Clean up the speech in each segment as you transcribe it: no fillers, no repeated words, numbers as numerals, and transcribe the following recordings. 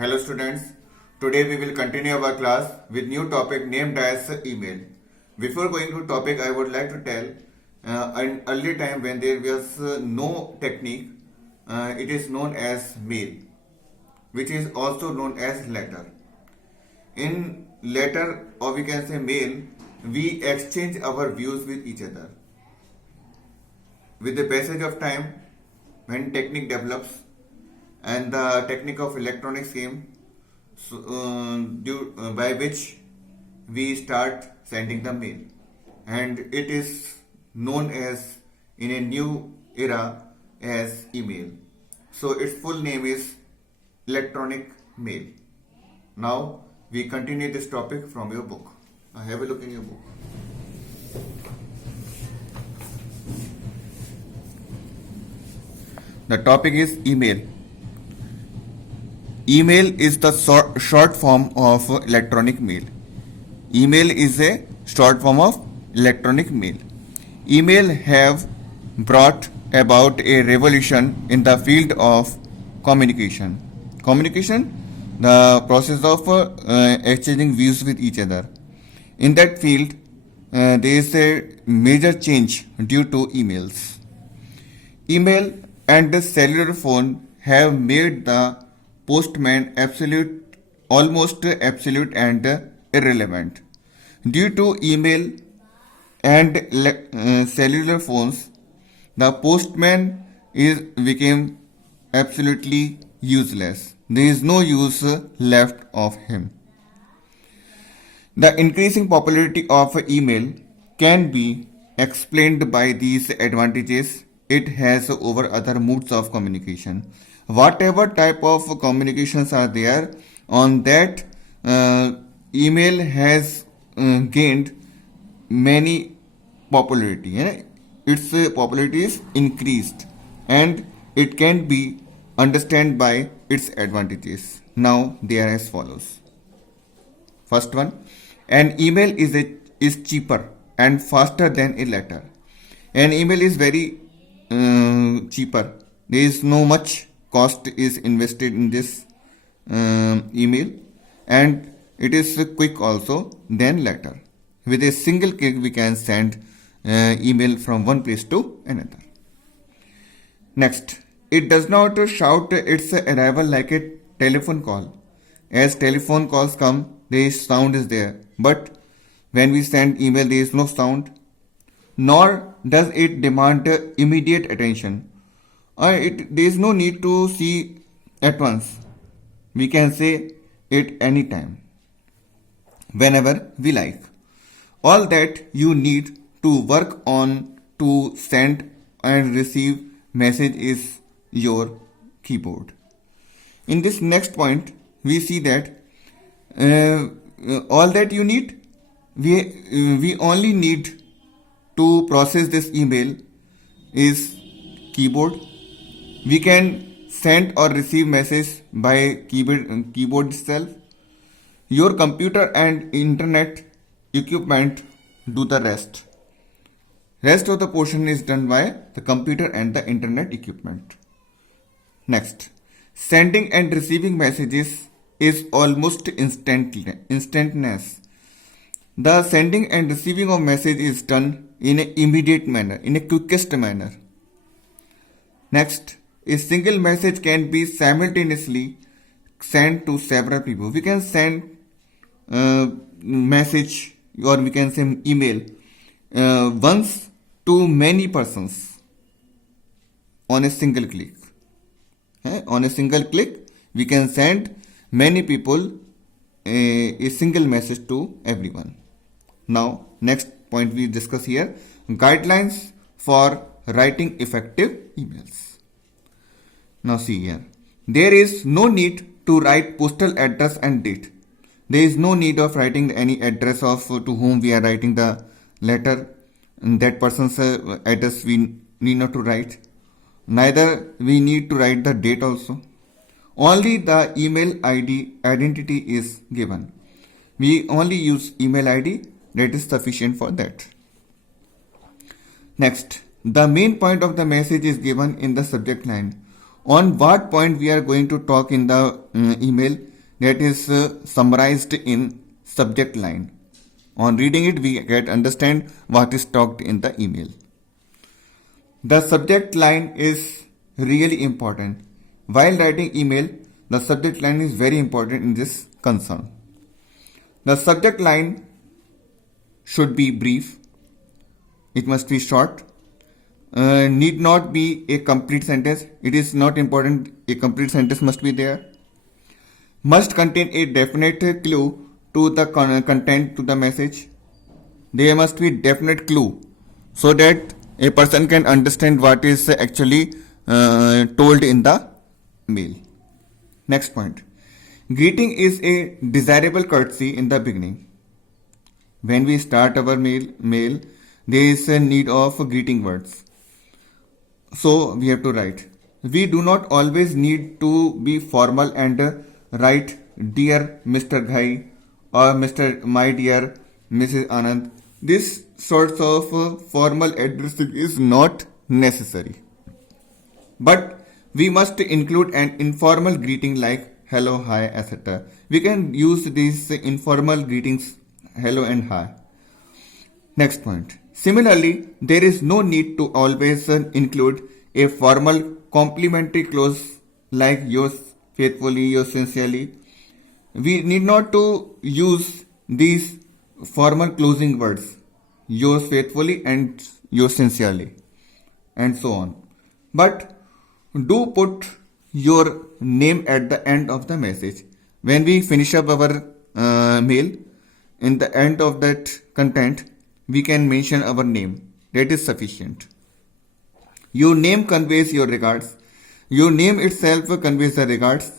Hello students, today we will continue our class with new topic named as email. Before going to topic, I would like to tell an early time when there was no technique, it is known as mail, which is also known as letter. In letter or we can say mail, we exchange our views with each other. With the passage of time, when technique develops, and the technique of electronics came by which we start sending the mail, and it is known as in a new era as email. So its full name is electronic mail. Now we continue this topic from your book. Have a look in your book. The topic is email. Email is the short form of electronic mail. Email is a short form of electronic mail. Email have brought about a revolution in the field of communication. Communication, the process of exchanging views with each other. In that field, there is a major change due to emails. Email and the cellular phone have made the postman almost absolute and irrelevant. Due to email and cellular phones, the postman became absolutely useless. There is no use left of him. The increasing popularity of email can be explained by these advantages it has over other modes of communication. Whatever type of communications are there, on that email has gained many popularity. Its popularity is increased and it can be understood by its advantages. Now they are as follows. First one, an email is cheaper and faster than a letter. An email is very cheaper. There is no much cost is invested in this email, and it is quick also than letter. With a single click we can send email from one place to another. Next, it does not shout its arrival like a telephone call. As telephone calls come, the sound is there, but when we send email there is no sound, nor does it demand immediate attention. There is no need to see at once. We can say it anytime, whenever we like. All that you need to work on to send and receive message is your keyboard. In this next point, we see that all that you need, we only need to process this email is keyboard. We can send or receive message by keyboard itself. Your computer and internet equipment do the rest. Rest of the portion is done by the computer and the internet equipment. Next, sending and receiving messages is almost instantaneous. The sending and receiving of message is done in an immediate manner, in a quickest manner. Next, a single message can be simultaneously sent to several people. We can send message or we can send email once to many persons on a single click. On a single click, we can send many people a single message to everyone. Now, next point we discuss here, guidelines for writing effective emails. Now see here, there is no need to write postal address and date. There is no need of writing any address of to whom we are writing the letter. That person's address we need not to write. Neither we need to write the date also. Only the email ID identity is given. We only use email ID, that is sufficient for that. Next, the main point of the message is given in the subject line. On what point we are going to talk in the email that is summarized in subject line. On reading it, we get understand what is talked in the email. The subject line is really important. While writing email, the subject line is very important in this concern. The subject line should be brief. It must be short. Need not be a complete sentence. It is not important. A complete sentence must be there. Must contain a definite clue to the content to the message. There must be definite clue so that a person can understand what is actually told in the mail. Next point. Greeting is a desirable courtesy in the beginning. When we start our mail, there is a need of greeting words. So we have to write. We do not always need to be formal and write Dear Mr. Ghai or Mr. My dear Mrs. Anand. This sort of formal addressing is not necessary. But we must include an informal greeting like hello, hi, etc. We can use these informal greetings hello and hi. Next point. Similarly, there is no need to always include a formal complimentary clause like yours faithfully, yours sincerely. We need not to use these formal closing words yours faithfully and yours sincerely and so on. But do put your name at the end of the message. When we finish up our mail, in the end of that content, we can mention our name. That is sufficient. Your name conveys your regards. Your name itself conveys the regards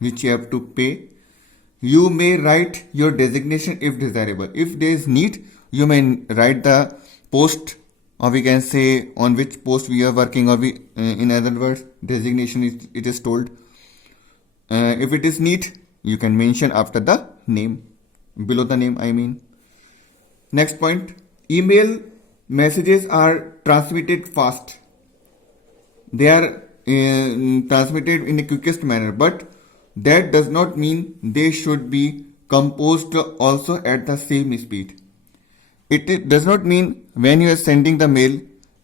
which you have to pay. You may write your designation if desirable. If there is need, you may write the post, or we can say on which post we are working, or we, in other words, designation it is told. If it is need, you can mention after the name, below the name I mean. Next point, email messages are transmitted fast. They are transmitted in the quickest manner, but that does not mean they should be composed also at the same speed. It does not mean when you are sending the mail,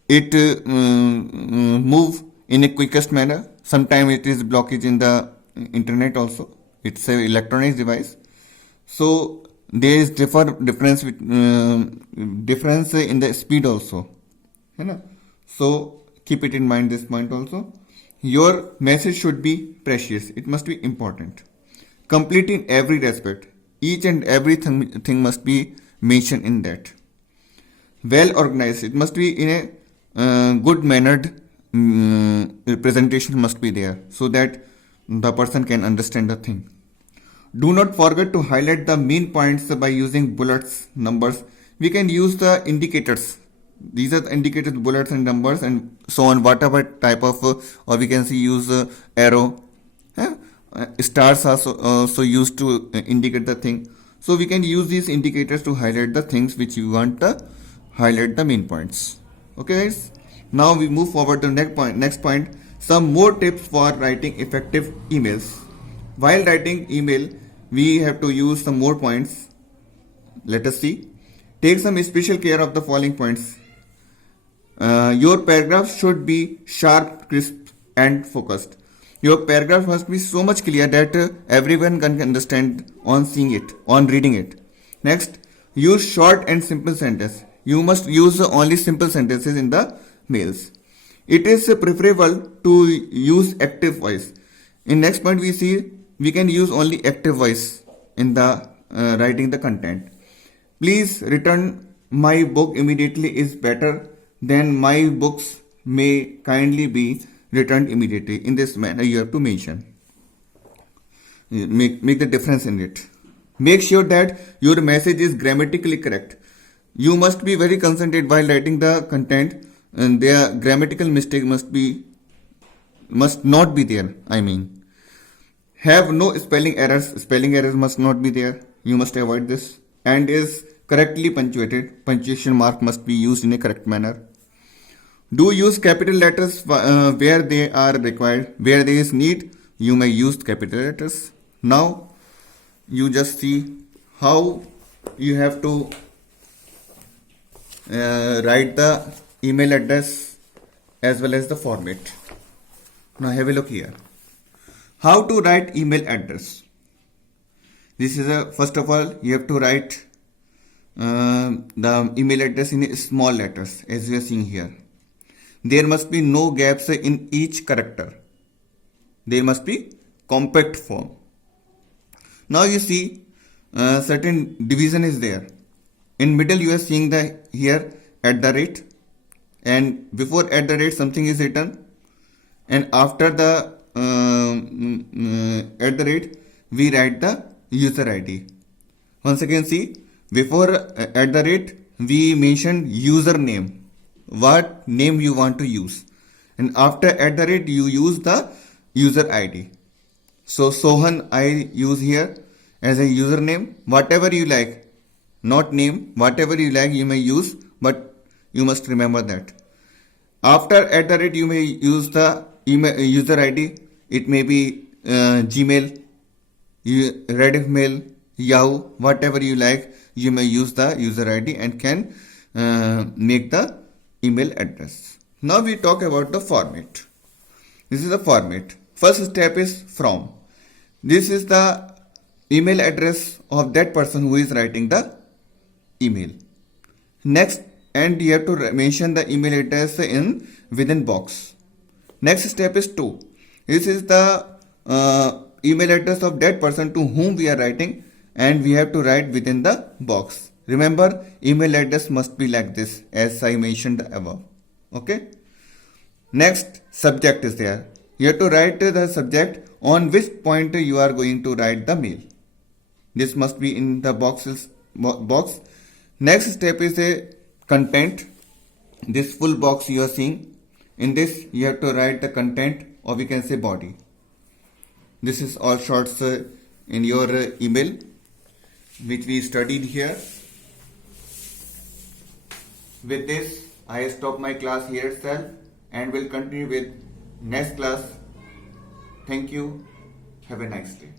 it move in a quickest manner. Sometimes it is blockage in the internet also. It's an electronic device. So there is difference in the speed also. So keep it in mind this point also. Your message should be precious. It must be important. Complete in every respect. Each and everything must be mentioned in that. Well organized. It must be in a good mannered representation must be there so that the person can understand the thing. Do not forget to highlight the main points by using bullets, numbers. We can use the indicators. These are the indicators, bullets and numbers and so on, whatever type of, or we can see use arrow. Stars are also used to indicate the thing. So we can use these indicators to highlight the things which you want to highlight the main points. Okay guys, now we move forward to the next point, some more tips for writing effective emails. While writing email, we have to use some more points. Let us see. Take some special care of the following points. Your paragraph should be sharp, crisp and focused. Your paragraph must be so much clear that everyone can understand on seeing it, on reading it. Next, use short and simple sentences. You must use only simple sentences in the mails. It is preferable to use active voice. In next point we see we can use only active voice in the writing the content. Please return my book immediately is better than my books may kindly be returned immediately. In this manner you have to mention. Make the difference in it. Make sure that your message is grammatically correct. You must be very concentrated while writing the content and their grammatical mistake must not be there. I mean, have no spelling errors. Spelling errors must not be there. You must avoid this. And is correctly punctuated. Punctuation mark must be used in a correct manner. Do use capital letters where they are required. Where there is need, you may use capital letters. Now, you just see how you have to write the email address as well as the format. Now have a look here. How to write email address. This is a, first of all, you have to write the email address in small letters as you are seeing here. There must be no gaps in each character. There must be compact form. Now you see certain division is there. In middle you are seeing the here @ and before @ something is written, and after the @ we write the user ID. Once again see, before @ we mentioned username, what name you want to use, and after @ you use the user ID. So Sohan I use here as a username. Whatever you like, not name, whatever you like you may use, but you must remember that. After @ you may use the email user ID. It may be Gmail, Rediff Mail, Yahoo, whatever you like, you may use the user ID and can make the email address. Now we talk about the format. This is the format. First step is from. This is the email address of that person who is writing the email. Next, and you have to mention the email address in within box. Next step is 2. This is the email address of that person to whom we are writing, and we have to write within the box. Remember, email address must be like this as I mentioned above. Okay. Next, subject is there. You have to write the subject on which point you are going to write the mail. This must be in the box. Next step is a content. This full box you are seeing. In this you have to write the content, or we can say body. This is all shorts in your email which we studied here. With this I stop my class here itself and will continue with next class. Thank you. Have a nice day.